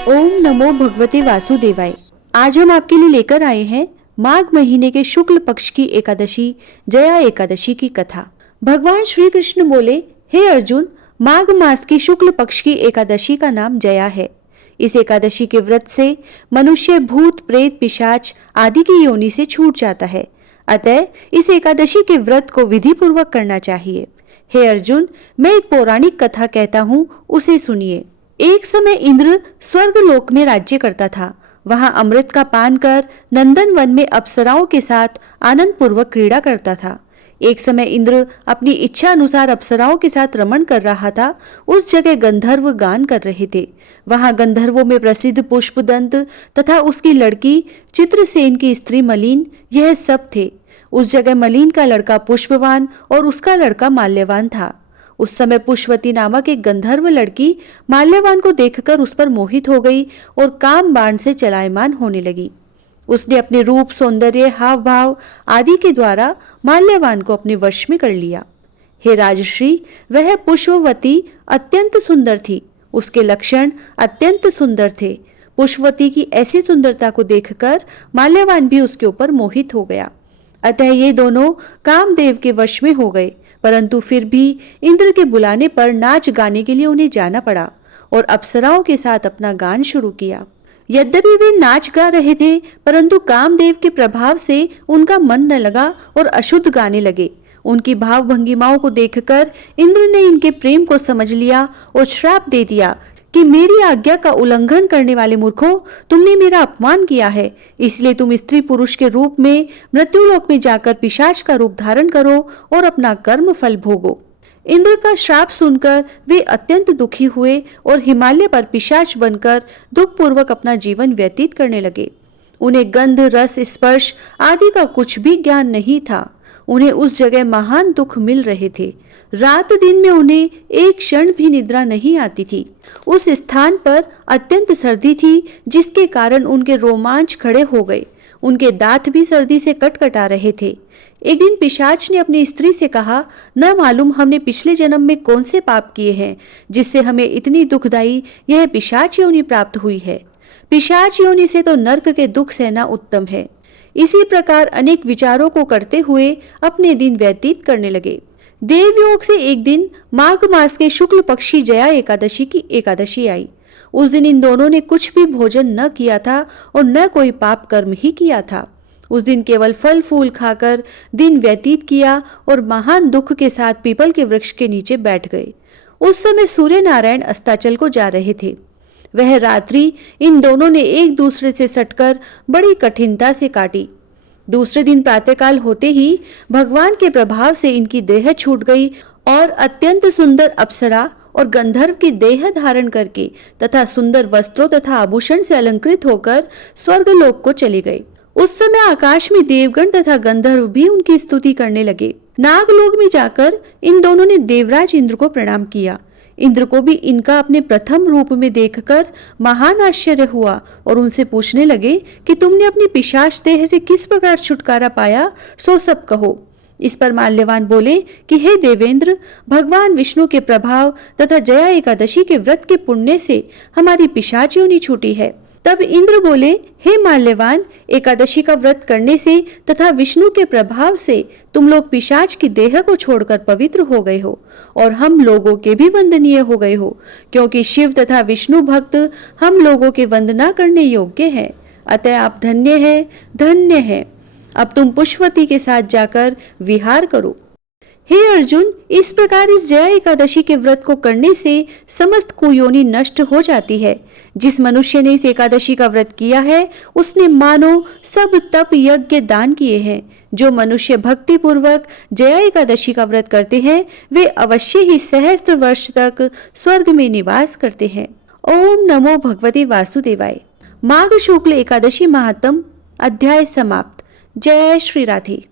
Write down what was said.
ओम नमो भगवते वासुदेवाय। आज हम आपके लिए लेकर आए हैं माघ महीने के शुक्ल पक्ष की एकादशी जया एकादशी की कथा। भगवान श्री कृष्ण बोले, हे अर्जुन, माघ मास की शुक्ल पक्ष की एकादशी का नाम जया है। इस एकादशी के व्रत से मनुष्य भूत प्रेत पिशाच आदि की योनि से छूट जाता है। अतः इस एकादशी के व्रत को विधि पूर्वक करना चाहिए। हे अर्जुन, मैं एक पौराणिक कथा कहता हूँ, उसे सुनिए। एक समय इंद्र स्वर्ग लोक में राज्य करता था। वहां अमृत का पान कर नंदन वन में अप्सराओं के साथ आनंद पूर्वक क्रीड़ा करता था। एक समय इंद्र अपनी इच्छा अनुसार अप्सराओं के साथ रमण कर रहा था। उस जगह गंधर्व गान कर रहे थे। वहां गंधर्वों में प्रसिद्ध पुष्पदंत तथा उसकी लड़की चित्रसेन की स्त्री मलिन, यह सब थे। उस जगह मलिन का लड़का पुष्पवान और उसका लड़का माल्यवान था। उस समय पुष्पवती नामक एक गंधर्व लड़की माल्यवान को देखकर उस पर मोहित हो गई और काम बाण से चलायमान होने लगी। उसने अपने रूप, सौंदर्य, हाव भाव आदि के द्वारा माल्यवान को अपने वश में कर लिया। हे राजश्री, वह पुष्पवती अत्यंत सुंदर थी। उसके लक्षण अत्यंत सुंदर थे। पुष्पवती की ऐसी सुंदरता को देखकर माल्यवान भी उसके ऊपर मोहित हो गया। अतः ये दोनों कामदेव के वश में हो गए। परंतु फिर भी इंद्र के बुलाने पर नाच गाने के लिए उन्हें जाना पड़ा और अप्सराओं के साथ अपना गान शुरू किया। यद्यपि वे नाच गा रहे थे, परंतु कामदेव के प्रभाव से उनका मन न लगा और अशुद्ध गाने लगे। उनकी भाव भंगिमाओं को देखकर इंद्र ने इनके प्रेम को समझ लिया और श्राप दे दिया कि मेरी आज्ञा का उल्लंघन करने वाले मूर्खों, तुमने मेरा अपमान किया है। इसलिए तुम स्त्री पुरुष के रूप में मृत्युलोक में जाकर पिशाच का रूप धारण करो और अपना कर्म फल भोगो। इंद्र का श्राप सुनकर वे अत्यंत दुखी हुए और हिमालय पर पिशाच बनकर दुख पूर्वक अपना जीवन व्यतीत करने लगे। उन्हें गंध, रस, स्पर्श आदि का कुछ भी ज्ञान नहीं था। उन्हें उस जगह महान दुख मिल रहे थे। रात दिन में उन्हें एक क्षण भी निद्रा नहीं आती थी। उस स्थान पर अत्यंत सर्दी थी, जिसके कारण उनके रोमांच खड़े हो गए। उनके दांत भी सर्दी से कटकटा रहे थे। एक दिन पिशाच ने अपनी स्त्री से कहा, न मालूम हमने पिछले जन्म में कौन से पाप किए हैं जिससे हमें इतनी दुखदायी यह पिशाच योनि प्राप्त हुई है। पिशाच योनि से तो नरक के दुख सहना उत्तम है। इसी प्रकार अनेक विचारों को करते हुए अपने दिन व्यतीत करने लगे। देवयोग से एक दिन माघ मास के शुक्ल पक्ष की जया एकादशी की एकादशी आई। उस दिन इन दोनों ने कुछ भी भोजन न किया था और न कोई पाप कर्म ही किया था। उस दिन केवल फल फूल खाकर दिन व्यतीत किया और महान दुख के साथ पीपल के वृक्ष के नीचे बैठ गए। उस समय सूर्य नारायण अस्ताचल को जा रहे थे। वह रात्रि इन दोनों ने एक दूसरे से सटकर बड़ी कठिनता से काटी। दूसरे दिन प्रातःकाल होते ही भगवान के प्रभाव से इनकी देह छूट गई और अत्यंत सुंदर अप्सरा और गंधर्व की देह धारण करके तथा सुंदर वस्त्रों तथा आभूषण से अलंकृत होकर स्वर्गलोक को चले गए। उस समय आकाश में देवगण तथा गंधर्व भी उनकी स्तुति करने लगे। नागलोक में जाकर इन दोनों ने देवराज इंद्र को प्रणाम किया। इंद्र को भी इनका अपने प्रथम रूप में देखकर महान आश्चर्य हुआ और उनसे पूछने लगे कि तुमने अपनी पिशाच देह से किस प्रकार छुटकारा पाया, सो सब कहो। इस पर माल्यवान बोले कि हे देवेंद्र, भगवान विष्णु के प्रभाव तथा जया एकादशी के व्रत के पुण्य से हमारी पिशाच योनि छूटी है। तब इंद्र बोले, हे माल्यवान, एकादशी का व्रत करने से तथा विष्णु के प्रभाव से तुम लोग पिशाच की देह को छोड़कर पवित्र हो गए हो और हम लोगों के भी वंदनीय हो गए हो, क्योंकि शिव तथा विष्णु भक्त हम लोगों के वंदना करने योग्य है। अतः आप धन्य है, धन्य है। अब तुम पुष्पवती के साथ जाकर विहार करो। हे अर्जुन, इस प्रकार इस जया एकादशी के व्रत को करने से समस्त कुयोनि नष्ट हो जाती है। जिस मनुष्य ने इस एकादशी का व्रत किया है, उसने मानो सब तप यज्ञ दान किए हैं। जो मनुष्य भक्ति पूर्वक जया एकादशी का व्रत करते हैं, वे अवश्य ही सहस्त्र वर्ष तक स्वर्ग में निवास करते हैं। ओम नमो भगवते वासुदेवाय। माघ शुक्ल एकादशी महात्म अध्याय समाप्त। जय श्री राधे।